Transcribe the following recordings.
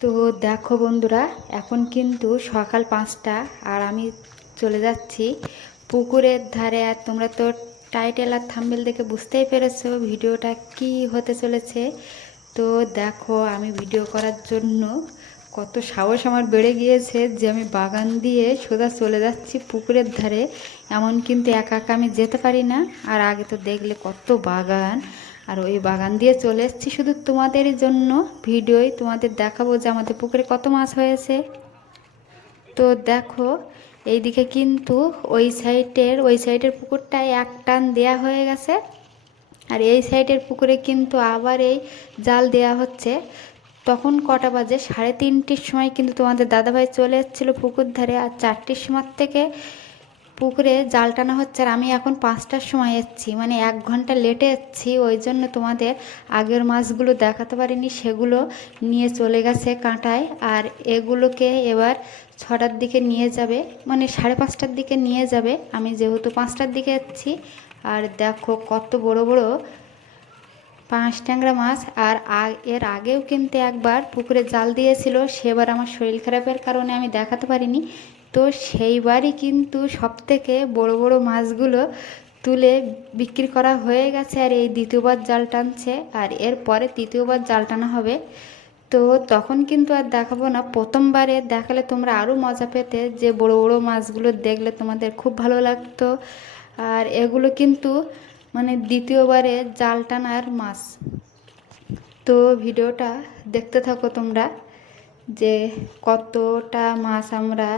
তো দেখো বন্ধুরা, এখন কিন্তু সকাল 5টা আর আমি চলে যাচ্ছি পুকুরের ধারে। আর তোমরা তো টাইটেল আর থাম্বনেল দেখে বুঝতেই পেরেছো ভিডিওটা কি হতে চলেছে। তো দেখো, আমি ভিডিও করার জন্য কত সাহস আমার বেড়ে গিয়েছে যে আমি বাগান দিয়ে সোজা চলে যাচ্ছি পুকুরের ধারে। এমন কিন্তু একা একা আমি যেতে পারি না। আর আগে তো দেখলে কত বাগান, আর ওই বাগান দিয়ে চলে এসেছি শুধু তোমাদের জন্য ভিডিওই তোমাদের দেখাবো যে আমাদের পুকুরে কত মাছ হয়েছে। তো দেখো, এইদিকে কিন্তু ওই সাইডের পুকুরটায় এক টান দেয়া হয়ে গেছে, আর এই সাইডের পুকুরে কিন্তু আবার এই জাল দেয়া হচ্ছে। তখন কটা বাজে, 3:30 সময় কিন্তু তোমাদের দাদাভাই চলে এসেছিলো পুকুর ধারে, আর 4টের সময় থেকে পুকুরে জাল টানা হচ্ছে। আর আমি এখন 5টার সময় এসেছি, মানে 1 ঘন্টা লেটে এসেছি। ওই জন্য তোমাদের আগের মাছগুলো দেখাতে পারিনি, সেগুলো নিয়ে চলে গেছে কাঁটায়। আর এগুলোকে এবার 6টার দিকে নিয়ে যাবে, মানে 5:30টার দিকে নিয়ে যাবে। আমি যেহেতু 5টার দিকে এসেছি। আর দেখো কত বড় বড় 5 ট্যাংরা মাছ। আর এর আগেও কিন্তু একবার পুকুরে জাল দিয়েছিল, সেবার আমার শরীর খারাপের কারণে আমি দেখাতে পারিনি। তো সেইবারই কিন্তু সবথেকে বড় বড় মাছগুলো তুলে বিক্রি করা হয়ে গেছে। আর এই দ্বিতীয়বার জাল টানছে, আর এরপরে তৃতীয়বার জাল টানা হবে। তো তখন কিন্তু আর দেখাবো না, প্রথমবারে দেখালে তোমরা আরও মজা পেতে, যে বড় বড় মাছগুলো দেখলে তোমাদের খুব ভালো লাগতো। আর এগুলো কিন্তু মানে দ্বিতীয়বারে জাল টানার মাছ। তো ভিডিওটা দেখতে থাকো তোমরা, যে কতটা মাছ আমরা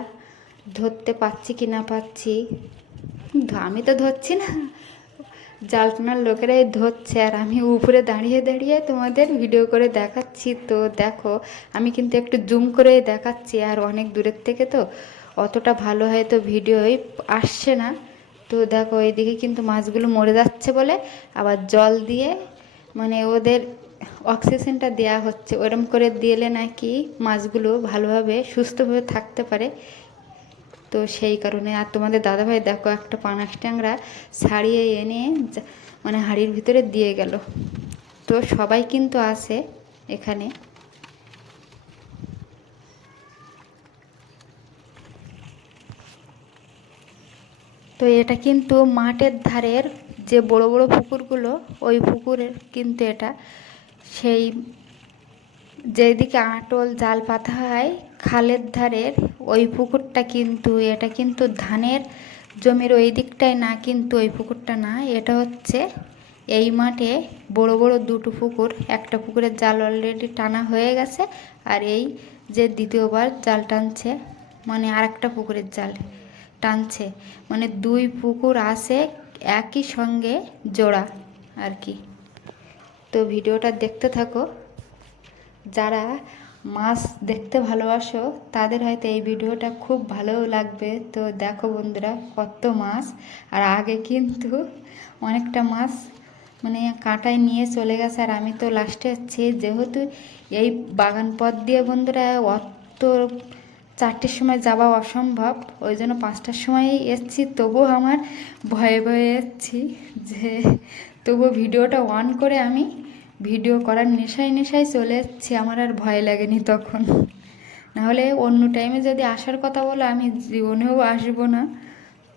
ধরতে পারছি কি না পাচ্ছি। আমি তো ধরছি না, জাল টানার লোকেরাই ধরছে, আর আমি উপরে দাঁড়িয়ে দাঁড়িয়ে তোমাদের ভিডিও করে দেখাচ্ছি। তো দেখো, আমি কিন্তু একটু জুম করে দেখাচ্ছি, আর অনেক দূরের থেকে তো অতটা ভালো হয়তো ভিডিওই আসছে না। তো দেখো, এইদিকে কিন্তু মাছগুলো মরে যাচ্ছে বলে আবার জল দিয়ে, মানে ওদের অক্সিজেনটা দেয়া হচ্ছে। ওরম করে দিলে নাকি মাছগুলো ভালোভাবে সুস্থভাবে থাকতে পারে। তো সেই কারণে। আর তোমাদের দাদাভাই দেখো একটা পাঙাশ ট্যাংরা ছাড়িয়ে এনে মানে হাঁড়ির ভিতরে দিয়ে গেল। তো সবাই কিন্তু আসে এখানে। তো এটা কিন্তু মাঠের ধারের যে বড় বড় পুকুরগুলো, ওই পুকুরের কিন্তু এটা সেই যেদিকে আটল জাল পাতা হয় খালের ধারের ওই পুকুরটা কিন্তু, এটা কিন্তু ধানের জমির ওই দিকটায় না, কিন্তু ওই পুকুরটা না, এটা হচ্ছে এই মাঠে বড় বড় দুটো পুকুর। একটা পুকুরের জাল অলরেডি টানা হয়ে গেছে, আর এই যে দ্বিতীয়বার জাল টানছে, মানে আর একটা পুকুরের জাল টানছে, মানে দুই পুকুর আসে একই সঙ্গে জোড়া আর কি। তো ভিডিওটা দেখতে থাকো। যারা মাছ দেখতে ভালোবাসো তাদের হয়তো এই ভিডিওটা খুব ভালো লাগবে। তো দেখো বন্ধুরা, কত মাছ। আর আগে কিন্তু অনেকটা মাছ মানে কাঁটায় নিয়ে চলে গেছে, আর আমি তো লাস্টে যাচ্ছি। যেহেতু এই বাগান পথ দিয়ে বন্ধুরা অত 4টের সময় যাওয়া অসম্ভব, ওই জন্য 5টার সময়ই এসছি। তবুও আমার ভয়ে ভয়ে এসছি, যে তবুও ভিডিওটা অন করে আমি ভিডিও করার নেশায় নেশায় চলে এসেছি। আমার আর ভয় লাগেনি তখন। নাহলে অন্য টাইমে যদি আসার কথা বলো, আমি জীবনেও আসবো না।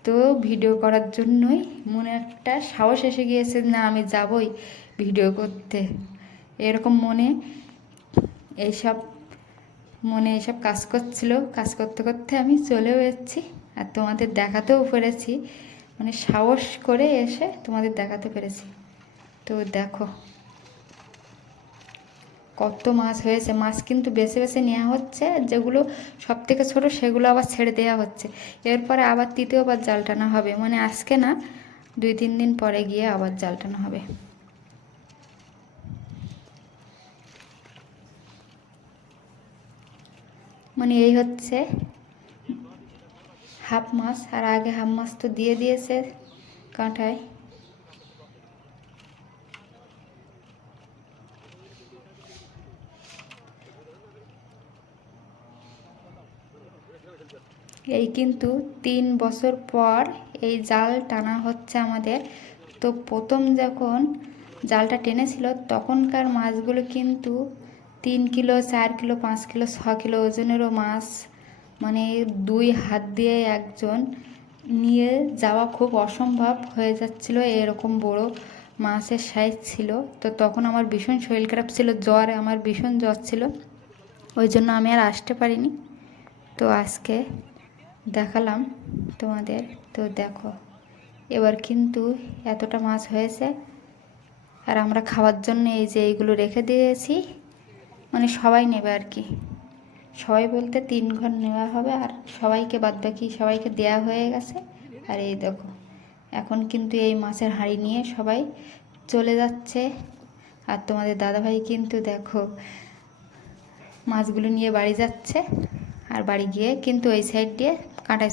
তো ভিডিও করার জন্যই মনে একটা সাহস এসে গিয়েছে, না আমি যাবই ভিডিও করতে। এরকম এইসব মনে এইসব কাজ করছিল। কাজ করতে করতে আমি চলেও এসেছি, আর তোমাদের দেখাতেও পেরেছি, মানে সাহস করে এসে তোমাদের দেখাতে পেরেছি। তো দেখো কত মাছ হয়েছে। মাছ কিন্তু বেছে বেছে নেওয়া হচ্ছে, যেগুলো সব থেকে ছোটো সেগুলো আবার ছেড়ে দেওয়া হচ্ছে। এরপরে আবার তৃতীয়বার জাল টানা হবে, মানে আজকে না, 2-3 দিন পরে গিয়ে আবার জাল টানা হবে। মানে এই হচ্ছে হাফ মাছ, আর আগে হাফ মাছ তো দিয়ে দিয়েছে কাঁটায়। এই কিন্তু 3 বছর পর এই জাল টানা হচ্ছে আমাদের। তো প্রথম যখন জালটা টেনেছিল তখনকার মাছগুলো কিন্তু 3 কিলো, 4 কিলো, 5 কিলো, 6 কিলো ওজনেরও মাছ, মানে 2 হাত দিয়ে একজন নিয়ে যাওয়া খুব অসম্ভব হয়ে যাচ্ছিল, এরকম বড় মাছের সাইজ ছিল। তো তখন আমার ভীষণ শরীর খারাপ ছিল, আমার ভীষণ জ্বর ছিল, ওই জন্য আমি আর আসতে পারিনি। তো আজকে দেখালাম তোমাদের। তো দেখো এবার কিন্তু এতটা মাছ হয়েছে, আর আমরা খাওয়ার জন্য এই যে এইগুলো রেখে দিয়েছি, মানে সবাই নেবে আর কি। সবাই বলতে 3 ঘর নেওয়া হবে, আর সবাইকে বাদবাকি সবাইকে দেয়া হয়ে গেছে। আর এই দেখো এখন কিন্তু এই মাছের হাঁড়ি নিয়ে সবাই চলে যাচ্ছে। আর তোমাদের দাদাভাই কিন্তু দেখো মাছগুলো নিয়ে বাড়ি যাচ্ছে, আর বাড়ি গিয়ে কিন্তু ওই সাইড দিয়ে কাঁটায়